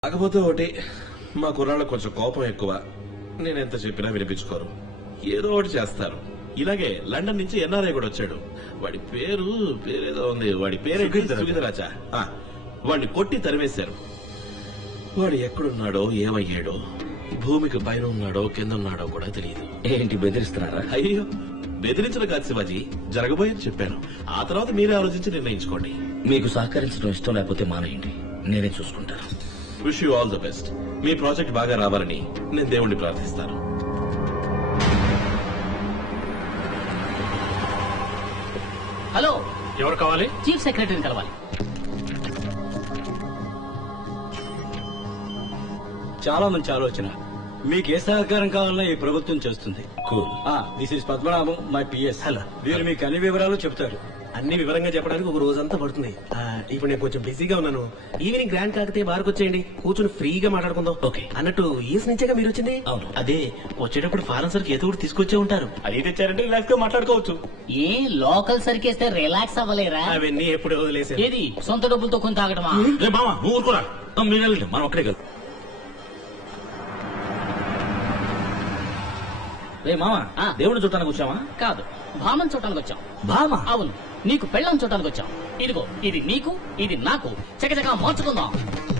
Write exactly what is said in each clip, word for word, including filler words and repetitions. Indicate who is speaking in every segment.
Speaker 1: కాకపోతే ఒకటి మా కుర్రాళ్ళ కొంచెం కోపం ఎక్కువ. నేనెంత చెప్పినా వినిపించుకోరు, ఏదో ఒకటి చేస్తారు. ఇలాగే లండన్ నుంచి ఎన్ఆర్ఐ కూడా వచ్చాడు. వాడి పేరు పేరేదో ఉంది, వాడి పేరు సుగీతరాజా. వాడిని కొట్టి తరివేశారు. వాడు ఎక్కడున్నాడో ఏమయ్యాడో, భూమికి పైన ఉన్నాడో కింద ఉన్నాడో కూడా తెలియదు.
Speaker 2: ఏంటి బెదిరిస్తున్నారా?
Speaker 1: అయ్యో బెదిరించడం కాదు శివాజీ, జరగబోయేది చెప్పాను. ఆ తర్వాత మీరే ఆలోచించి నిర్ణయించుకోండి.
Speaker 2: మీకు సహకరించడం ఇష్టం లేకపోతే మానేయండి, నేనే చూసుకుంటాను.
Speaker 1: Wish you all the best. మీ ప్రాజెక్ట్ బాగా రావాలని నేను దేవుణ్ణి ప్రార్థిస్తాను.
Speaker 3: హలో,
Speaker 4: ఎవరు కావాలి?
Speaker 3: చీఫ్ సెక్రటరీని కలవాలి.
Speaker 5: చాలా మంచి ఆలోచన. మీకు ఏ సహకారం కావాలన్నా ఈ ప్రభుత్వం చేస్తుంది.
Speaker 2: Cool.
Speaker 5: This is Padmanabham, my PS.
Speaker 4: Hello.
Speaker 5: వీరు మీకు అన్ని వివరాలు చెప్తారు.
Speaker 4: అన్ని వివరంగా చెప్పడానికి ఒక రోజంతా పడుతుంది. ఆ, ఇప్పుడు నేను కొంచెం బిజీగా ఉన్నాను. ఈవినింగ్ గ్రాండ్ కాకతే బార్కి వచ్చేయండి, కూర్చొని ఫ్రీగా మాట్లాడుకుందాం.
Speaker 2: ఓకే.
Speaker 4: అన్నట్టు ఈస్ నుంచేగా మీరు వచ్చింది?
Speaker 2: అవును.
Speaker 4: అదే వచ్చేటప్పుడు ఫారెన్ సర్కి ఏదో ఒకటి తీసుకొచ్చే ఉంటారు. అది తెచ్చారంటే రిలాక్స్ గా మాట్లాడుకోవచ్చు.
Speaker 3: ఏ లోకల్ సరికేస్తే రిలాక్స్ అవ్వలేరా?
Speaker 4: అవన్నీ ఎప్పుడు వదిలేసారు.
Speaker 3: ఏది సొంత డబ్బులతో కొని తాగటమా?
Speaker 2: మామా నువ్వు ఊరుకోరా, మీరు వెళ్ళండి, మనం ఒక్కడే కదా. రే మామా,
Speaker 3: ఆ.
Speaker 2: దేవుడిని చూడటానికి వచ్చావా?
Speaker 3: కాదు, భామం చూడటానికి వచ్చాం.
Speaker 2: బామా?
Speaker 3: అవును, నీకు పెళ్ళం చూడటానికి వచ్చాం. ఇదిగో ఇది నీకు, ఇది నాకు, చకచకా మార్చుకుందాం.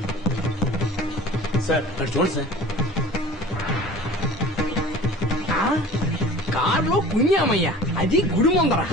Speaker 4: సార్ అటు చూడండి సార్.
Speaker 6: కారులో పుణ్యామయ్య, అది గుడి ముందర.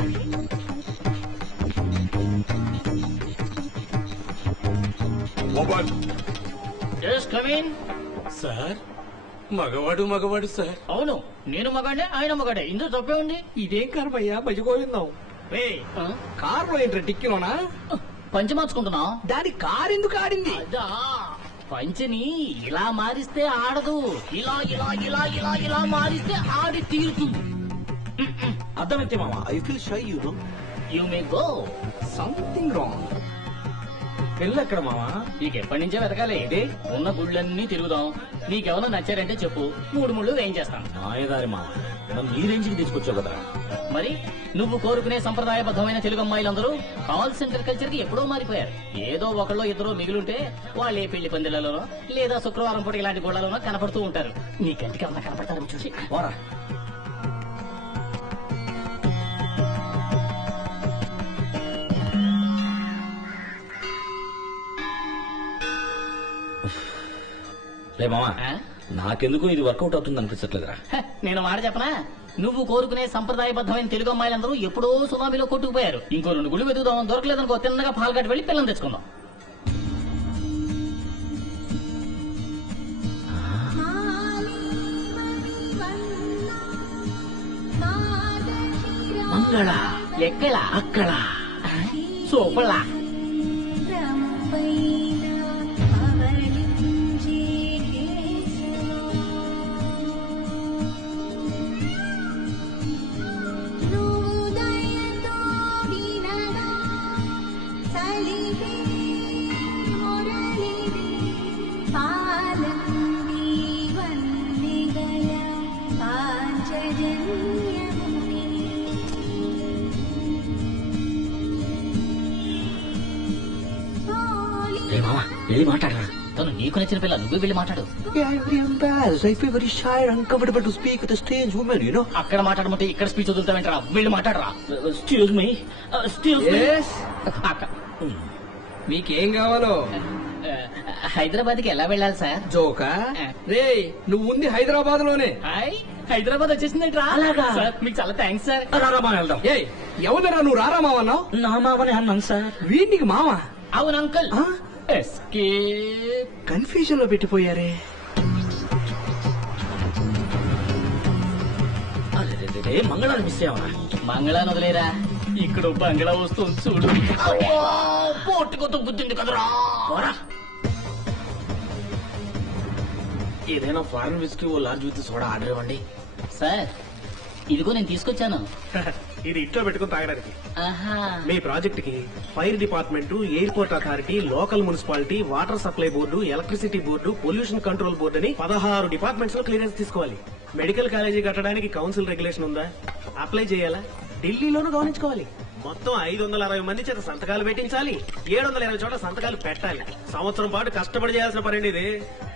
Speaker 4: సార్ మగవాడు మగవాడు సార్.
Speaker 3: అవును, నేను మగాడే, ఆయన మగాడే, ఇందులో తప్పే ఉంది.
Speaker 6: ఇదేం కర్మయ్యా, భజగోవిందాం.
Speaker 3: ఆ?
Speaker 6: కారులో ఏంట్రా టిక్కిలోనా?
Speaker 3: పంచి మార్చుకుంటున్నావు.
Speaker 6: దాని కారు ఎందుకు ఆడింది?
Speaker 3: అదా, పంచిని ఇలా మారిస్తే ఆడదు, ఇలా ఇలా ఇలా ఇలా ఇలా మారిస్తే ఆడి తీరుతుంది.
Speaker 2: అర్థమైతే మామా.
Speaker 6: I feel shy you know.
Speaker 3: You may go.
Speaker 6: Something wrong.
Speaker 2: పెళ్ళి ఎక్కడ మామా?
Speaker 3: నీకు ఎప్పటి నుంచే వెతకాలి. ఇదే ఉన్న గుళ్ళన్నీ తిరుగుదాం. నీకెవరో నచ్చారంటే చెప్పు, మూడు ముళ్ళు వేయించేస్తాను.
Speaker 2: నాయదారి మామ, నన్ను ఈ రేంజ్కి తీసుకొచ్చావు కదా.
Speaker 3: మరి నువ్వు కోరుకునే సంప్రదాయబద్ధమైన తెలుగు అమ్మాయిలందరూ కాల్ సెంటర్ కల్చర్ కి ఎప్పుడో మారిపోయారు. ఏదో ఒకళ్ళో ఇద్దరు మిగిలింటే వాళ్ళే పెళ్లి పందిళ్లలోనో లేదా శుక్రవారం పూట ఇలాంటి గోళ్లలోనో కనపడుతూ ఉంటారు. నీ కంటికి ఏమన్నా కనపడతారు చూసి
Speaker 2: పోరా. రే మామా,
Speaker 3: ఆ?
Speaker 2: నాకెందుకు ఇది వర్కౌట్ అవుతుంది అనిపించట్లేదురా.
Speaker 3: హ, నేను మాట చెప్పనా, నువ్వు కోరుకునే సంప్రదాయబద్ధమైన తెలుగు అమ్మాయిలందరూ ఎప్పుడో సునామీలో కొట్టుకుపోయారు. ఇంకో రెండు గుళ్ళు వెతుకుదాం, దొరకలేదనుకో తిన్నగా పాల్గట్టి వెళ్లి పిల్లలు తెచ్చుకుందాం.
Speaker 2: మంగళ
Speaker 3: ఎక్కడ
Speaker 2: అక్కడ
Speaker 3: సూపర్లా.
Speaker 2: రే మామా, వెళ్ళి మాట్లాడరా.
Speaker 3: తను నీకు నచ్చిన పిల్ల, నువ్వు వెళ్ళి మాట్లాడు.
Speaker 6: Yeah, I'm very embarrassed. I feel very shy and uncomfortable to speak with a strange woman, you know.
Speaker 3: అక్కడ మాట్లాడమంటే ఇక్కడ స్పీచ్ వదులుతావేంటరా? వెళ్ళి మాట్లాడరా.
Speaker 2: Excuse me, excuse me.
Speaker 6: Yes.
Speaker 3: అక్క,
Speaker 6: మీకేం కావాలో?
Speaker 3: హైదరాబాద్ కి ఎలా వెళ్ళాలి సార్?
Speaker 6: జోకా? రే, నువ్వు ఉంది హైదరాబాద్ లోనే.
Speaker 3: హాయ్, హైదరాబాద్ వచ్చేసిందంట్రా.
Speaker 2: అలాగా?
Speaker 3: సార్ మీకు చాలా థ్యాంక్స్ సార్.
Speaker 2: రారా మామ, వెళ్దాం.
Speaker 6: ఏయ్, ఎవదరా నువ్వు రారా మావన్నావు?
Speaker 2: నా మామనే అన్నాను సార్.
Speaker 6: వీడికి మామ
Speaker 3: అవును అంకుల్.
Speaker 6: ఆ?
Speaker 3: ఎస్కేప్.
Speaker 6: కన్ఫ్యూజన్ లో పెట్టిపోయారే.
Speaker 2: అరే మంగళాన్ని మిస్ అయ్యావా?
Speaker 3: మంగళా వదిలేరా, ఇక్కడ బంగ్లా వస్తుంది చూడు. పోటుకొత్త గుర్తుంది కదరా.
Speaker 2: పోరా.
Speaker 4: ఏదైనా ఫారెన్ విస్కీ ఓ లార్జ్ విత్ సోడా ఆర్డర్ ఇవ్వండి.
Speaker 3: సార్ ఇదిగో నేను తీసుకొచ్చాను.
Speaker 4: ఇది ఇంట్లో పెట్టుకుని తాగడానికి.
Speaker 3: ఆహా.
Speaker 4: మీ ప్రాజెక్ట్ కి fire department, airport authority, local municipality, water supply board, electricity board, pollution control board అని పదహారు డిపార్ట్మెంట్స్ లో క్లియరెన్స్ తీసుకోవాలి. మెడికల్ కాలేజీ కట్టడానికి కౌన్సిల్ రెగ్యులేషన్ ఉందా? అప్లై చేయాలా? ఢిల్లీలోనూ గమనించుకోవాలి. మొత్తం ఐదు వందల అరవై మంది చేత సంతకాలు పెట్టించాలి, ఏడు వందల ఇరవై చోట్ల సంతకాలు పెట్టాలి. సంవత్సరం పాటు కష్టపడి చేయాల్సిన పని ఇది.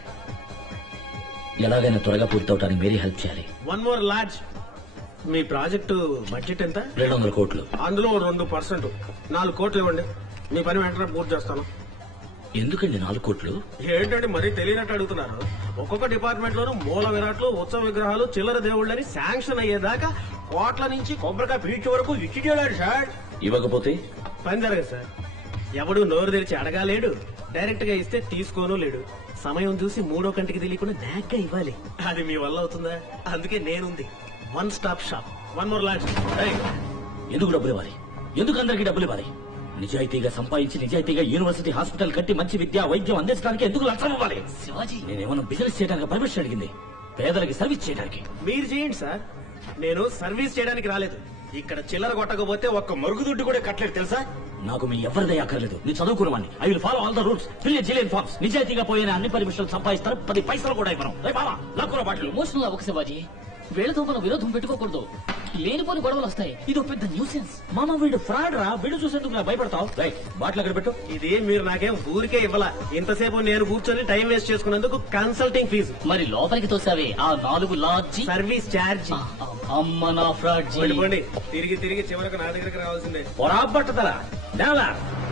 Speaker 2: ఎలాగైనా త్వరగా పూర్తవటానికి మీరే హెల్ప్ చేయాలి.
Speaker 4: One more large. మీ ప్రాజెక్టు బడ్జెట్ ఎంత?
Speaker 2: రెండు వందల కోట్లు.
Speaker 4: అందులో రెండు పర్సెంట్ నాలుగు కోట్లు ఇవ్వండి, మీ పని వెంటనే పూర్తి చేస్తాను.
Speaker 2: ఎందుకండి నాలుగు కోట్లు?
Speaker 4: ఏంటంటే మరీ తెలియనట్టు అడుగుతున్నారు. ఒక్కొక్క డిపార్ట్మెంట్ లోనూ మూల విరాట్లు, ఉత్సవ విగ్రహాలు, చిల్లర దేవుళ్ళని శాంక్షన్ అయ్యేదాకా కోట్ల నుంచి కొబ్బరికాయ పీచు వరకు ఇచ్చి చేయలేడు సార్.
Speaker 2: ఇవ్వకపోతే
Speaker 4: పని జరగదు సార్. ఎవడు నోరు తెరిచి అడగాలేడు, డైరెక్ట్ గా ఇస్తే తీసుకోను లేడు. సమయం చూసి మూడో కంటికి తెలియకుండా నాగ్గా ఇవ్వాలి. అది మీ వల్ల అవుతుందా? అందుకే నేనుంది, one stop shop. One more launch.
Speaker 2: ఎందుకు డబ్బులు ఇవ్వాలి? ఎందుకు అందరికీ డబ్బులు ఇవ్వాలి? నిజాయితీగా సంపాదించి నిజాయితీగా యూనివర్సిటీ హాస్పిటల్ కట్టి మంచి విద్య వైద్యం అందించడానికి ఎందుకు లక్షలు ఇవ్వాలి?
Speaker 3: శివాజీ,
Speaker 2: నేనేమన్నా బిజినెస్ చేయడానికి పర్మిషన్ అడిగింది, పేదలకి సర్వీస్ చేయడానికి.
Speaker 4: మీరు చేయండి సార్, నేను సర్వీస్ చేయడానికి రాలేదు. ఇక్కడ చిల్లర కొట్టకపోతే ఒక్క మరుగుదొడ్డు కూడా కట్టలేదు తెలుసా?
Speaker 2: నాకు మీ ఎవరిదే అక్కర్లేదు. నేను చదువుకున్నవాడిని. I will follow all the rules, fill zillion forms. నిజాయితీగా పోయిన అన్ని పర్మిషన్లు సంపాదిస్తారు, పది పైసలు కూడా ఇవ్వను. రేయ్ బావా, లాక్కురా బాటిల్.
Speaker 3: ఎమోషనల్ అవ్వక శివాజీ. వీళ్ళతో మనం విరోధం పెట్టుకోకూడదు, లేనిపోని గొడవలు వస్తాయి. ఇది ఒక పెద్ద న్యూసెన్స్.
Speaker 2: మామ వీడు ఫ్రాడ్ రా, వీడు చూసేందుకు నా భయపడతావు. రైట్, బాటిల్ అక్కడ పెట్టు.
Speaker 4: ఇది మీరు నాకేం ఊరికే ఇవ్వాల. ఇంతసేపు నేను కూర్చొని టైం వేస్ట్ చేసుకున్నందుకు కన్సల్టింగ్ ఫీజు,
Speaker 3: మరి లోపలికి తోసావే ఆ నాలుగు లాడ్జి,
Speaker 4: సర్వీస్ ఛార్జ్.
Speaker 3: అమ్మ నా ఫ్రాడ్ జీ.
Speaker 4: వెళ్ళిపోండి, తిరిగి తిరిగి చివరకు నా దగ్గరికి రావాల్సిందే.
Speaker 2: పొరాబట్టదరా డాలా.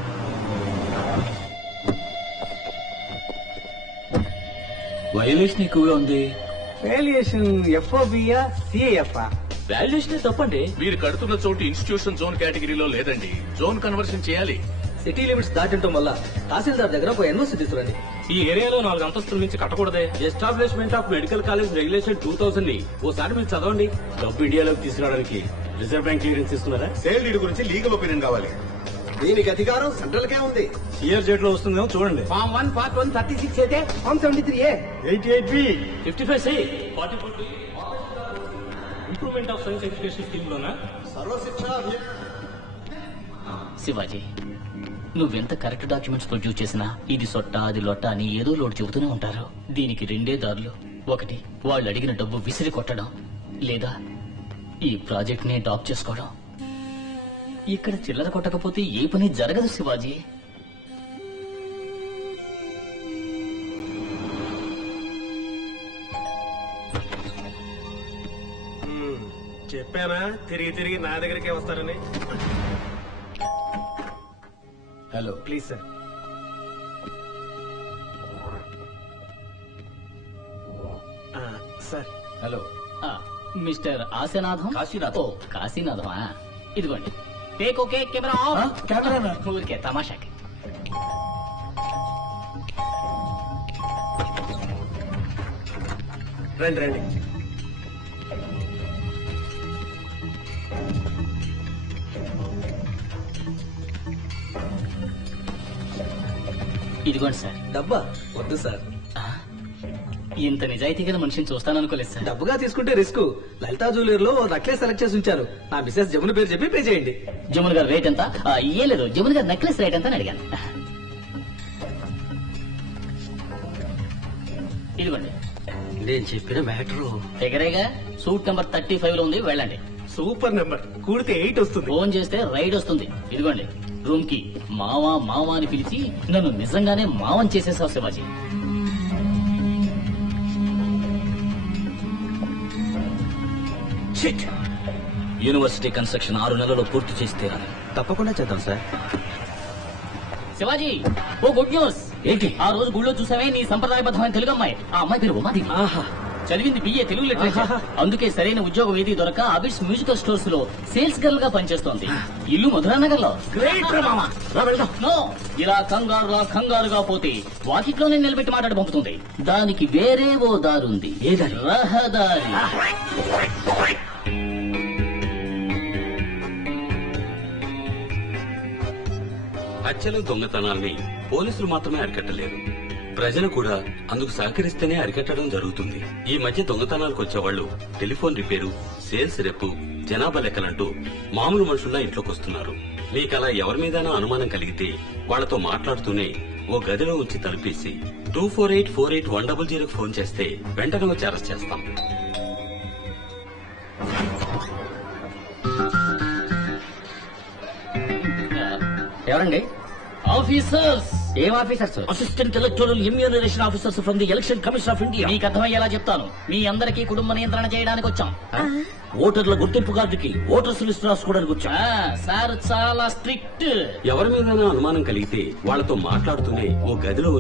Speaker 2: వైలేషన్ ఎక్కువగా ఉంది.
Speaker 6: Valuation F O B ఆ C A F ఆ?
Speaker 2: వాల్యుయేషన్ తప్పండి.
Speaker 1: మీరు కడుతున్న చోటు ఇన్స్టిట్యూషన్ జోన్ కేటగిరీలో లేదండి. జోన్ కన్వర్షన్ చేయాలి.
Speaker 6: సిటీ లిమిట్స్ దాటించడం వల్ల తహసీల్దార్ దగ్గర ఒక ఎన్ఓసి తీసుకురండి.
Speaker 5: ఈ ఏరియాలో నాలుగు అంతస్తుల నుంచి కట్టకూడదే. Establishment of medical college regulation two thousand ని ఓసారి మీరు చదవండి. డబ్బు ఇండియాలోకి తీసుకురావడానికి రిజర్వ్ బ్యాంక్ క్లియరెన్స్ ఇస్తున్నారా?
Speaker 7: సేల్ డీడ్ గురించి లీగల్ ఒపీనియన్ కావాలి. దీనికి అధికారం సెంట్రల్ కే ఉంది.
Speaker 5: సిఆర్ జెడ్ లో వస్తుందేమో చూడండి.
Speaker 6: Form one part one thirty six అయితే form seventy three A
Speaker 5: eighty eight B fifty five C forty four improvement of science education scheme లోనా?
Speaker 7: సర్వశిక్ష అభియాన్.
Speaker 3: శివాజీ, నువ్వెంత కరెక్ట్ డాక్యుమెంట్స్ ప్రొడ్యూస్ చేసినా ఇది సొట్ట అది లొట్ట అని ఏదో లోటు చెబుతూనే ఉంటారు. దీనికి రెండే దారులు. ఒకటి, వాళ్ళు అడిగిన డబ్బు విసిరి కొట్టడం, లేదా ఈ ప్రాజెక్ట్ ని డాప్ చేసుకోవడం. ఇక్కడ చిల్లర కొట్టకపోతే ఏ పని జరగదు శివాజీ.
Speaker 4: హ్మ్, చెప్పానా తిరిగి తిరిగి నా దగ్గరికే వస్తారని.
Speaker 2: Hello,
Speaker 4: please sir. ఆ, సార్
Speaker 2: హలో.
Speaker 3: ఆ, మిస్టర్ ఆశనాథం.
Speaker 2: కాశీనాథం.
Speaker 3: ఓ, కాశీనాథమా? ఇదిగోండి. Take okay, camera off.
Speaker 2: Camera
Speaker 3: ఊరికే తమాషాకి.
Speaker 4: రండి రండి.
Speaker 3: ఇదిగోండి సార్.
Speaker 6: డబ్బా వద్దు సార్.
Speaker 3: ఆ, ఇంత నిజాయితీ గల మనిషిని చూస్తాననుకోలేదు సార్.
Speaker 6: డబ్బుగా తీసుకుంటే రిస్క్. లలితా జ్యువెలర్ లో నెక్లెస్ సెలెక్ట్ చేసి ఉంచారు. నా మిసెస్ జమున పేరు చెప్పి పే చేయండి.
Speaker 3: జమున్ గారు రేట్ ఎంత? ఆ, ఏం లేదు, జమున్ గారు నెక్లెస్ రేట్ ఎంత అని అడిగాను. ఇదిగోండి.
Speaker 6: నేను చెప్పిన మ్యాటర్
Speaker 3: దగ్గరేగా సూట్ నెంబర్ థర్టీ ఫైవ్ లో ఉంది, వెళ్ళండి.
Speaker 4: సూపర్ నెంబర్, కూడితే ఎయిట్ వస్తుంది.
Speaker 3: ఫోన్ చేస్తే రైడ్ వస్తుంది. ఇదిగోండి రూమ్ కి. మావా మావా అని పిలిచి నన్ను నిజంగానే మావం చేసేసావు శివాజీ.
Speaker 2: షిట్. యూనివర్సిటీ కన్స్ట్రక్షన్ ఆరు నెలల్లో పూర్తి చేసి తీరాలి.
Speaker 6: తప్పకుండా చేద్దాం సార్.
Speaker 3: శివాజీ, ఓ గుడ్ న్యూస్.
Speaker 2: ఏంటి?
Speaker 3: ఆ రోజు గుళ్ళో చూసావే నీ సంప్రదాయబద్ధమైన తెలుగు అమ్మాయి. ఆ అమ్మాయి పేరు ఉమాదేవి.
Speaker 2: ఆహా,
Speaker 3: చదివింది బిఏ తెలుగు లిటరేచర్. అందుకే సరైన ఉద్యోగం ఏది దొరక అబిడ్స్ మ్యూజికల్ స్టోర్స్ లో సేల్స్ గర్ల్ గా పనిచేస్తోంది. ఇల్లు మధురానగర్ లో.
Speaker 2: గ్రేట్ రా మామ. రా వెళ్దాం.
Speaker 3: నో, ఇలా కంగారులా కంగారుగా పోతే వాకిట్లోనే నిలబెట్టి మాట్లాడి పంపుతుంది. దానికి వేరే ఓ దారుంది.
Speaker 2: ఏ దారి?
Speaker 3: రహదారి.
Speaker 8: హత్యలు, దొంగతనాల్ని పోలీసులు మాత్రమే అరికట్టలేరు, ప్రజలు కూడా అందుకు సహకరిస్తేనే అరికట్టడం జరుగుతుంది. ఈ మధ్య దొంగతనాలకు వచ్చేవాళ్లు టెలిఫోన్ రిపేరు, సేల్స్ రెప్పు, జనాభా లెక్కలంటూ మామూలు మనుషుల్లా ఇంట్లోకి వస్తున్నారు. మీకలా ఎవరి మీదైనా అనుమానం కలిగితే వాళ్లతో మాట్లాడుతూనే ఓ గదిలో ఉంచి తలుపేసి two four eight four eight one double జీరోకి ఫోన్ చేస్తే వెంటనే వచ్చి అరెస్ట్ చేస్తాం.
Speaker 3: ఎవరండి? ఆఫీసర్స్. ఏం officers?
Speaker 2: Assistant electoral enumeration officers from the Election Commission of India.
Speaker 3: మీకు అర్థమయ్యేలా చెప్తాను. మీ అందరికీ కుటుంబ నియంత్రణ చేయడానికి వచ్చాం.
Speaker 2: ఓటర్ల గుర్తింపు కార్డుకి ఓటర్స్ లిస్ట్ రాసుకోవడానికి వచ్చా.
Speaker 3: ఆ, సార్ చాలా స్ట్రిక్ట్.
Speaker 8: ఎవరి మీద అనుమానం కలిగితే వాళ్ళతో మాట్లాడుతూనే ఓ గదిలో